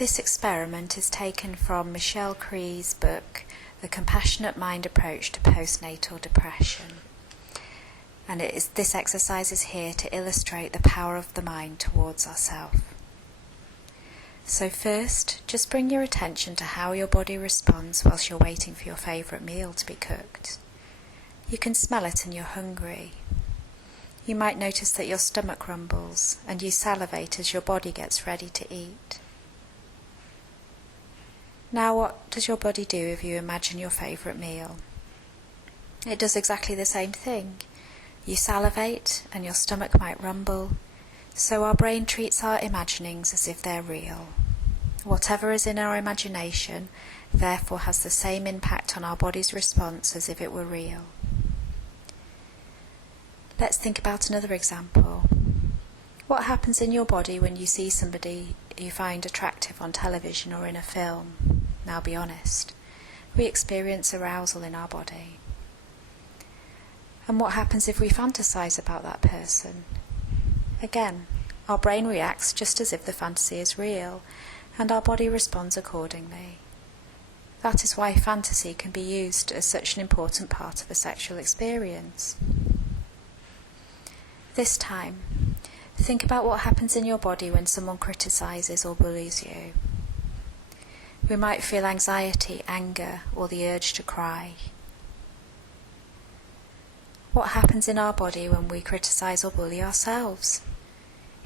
This experiment is taken from Michelle Cree's book, The Compassionate Mind Approach to Postnatal Depression. And this exercise is here to illustrate the power of the mind towards ourselves. So first, just bring your attention to how your body responds whilst you're waiting for your favourite meal to be cooked. You can smell it and you're hungry. You might notice that your stomach rumbles and you salivate as your body gets ready to eat. Now what does your body do if you imagine your favourite meal? It does exactly the same thing. You salivate and your stomach might rumble, so our brain treats our imaginings as if they're real. Whatever is in our imagination therefore has the same impact on our body's response as if it were real. Let's think about another example. What happens in your body when you see somebody you find attractive on television or in a film? Now be honest. We experience arousal in our body. And what happens if we fantasize about that person? Again, our brain reacts just as if the fantasy is real, and our body responds accordingly. That is why fantasy can be used as such an important part of the sexual experience. This time, think about what happens in your body when someone criticizes or bullies you. We might feel anxiety, anger, or the urge to cry. What happens in our body when we criticize or bully ourselves?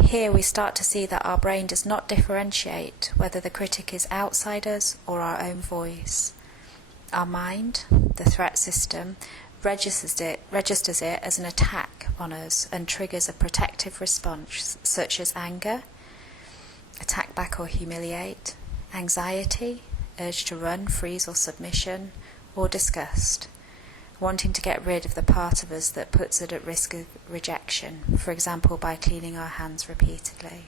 Here we start to see that our brain does not differentiate whether the critic is outside us or our own voice. Our mind, the threat system, registers it as an attack on us and triggers a protective response such as anger, attack back or humiliate, anxiety, urge to run, freeze or submission, or disgust, wanting to get rid of the part of us that puts it at risk of rejection, for example by cleaning our hands repeatedly.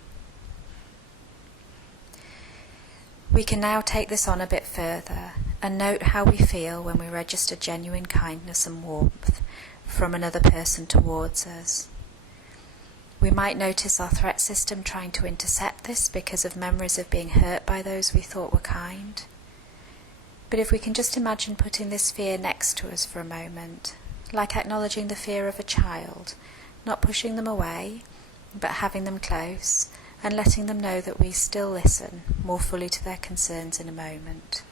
We can now take this on a bit further and note how we feel when we register genuine kindness and warmth from another person towards us. We might notice our threat system trying to intercept this because of memories of being hurt by those we thought were kind. But if we can just imagine putting this fear next to us for a moment, like acknowledging the fear of a child, not pushing them away, but having them close, and letting them know that we still listen more fully to their concerns in a moment,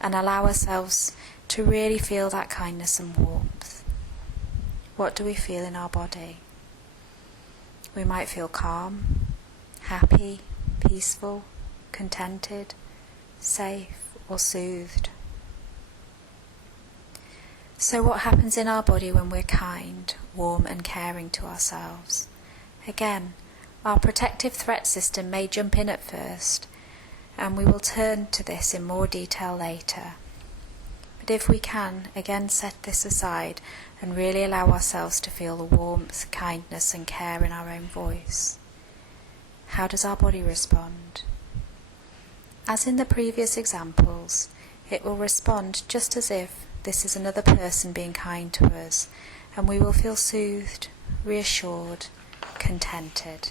and allow ourselves to really feel that kindness and warmth. What do we feel in our body? We might feel calm, happy, peaceful, contented, safe, or soothed. So what happens in our body when we're kind, warm and caring to ourselves? Again, our protective threat system may jump in at first, and we will turn to this in more detail later. But if we can, again set this aside and really allow ourselves to feel the warmth, kindness and care in our own voice. How does our body respond? As in the previous examples, it will respond just as if this is another person being kind to us, and we will feel soothed, reassured, contented.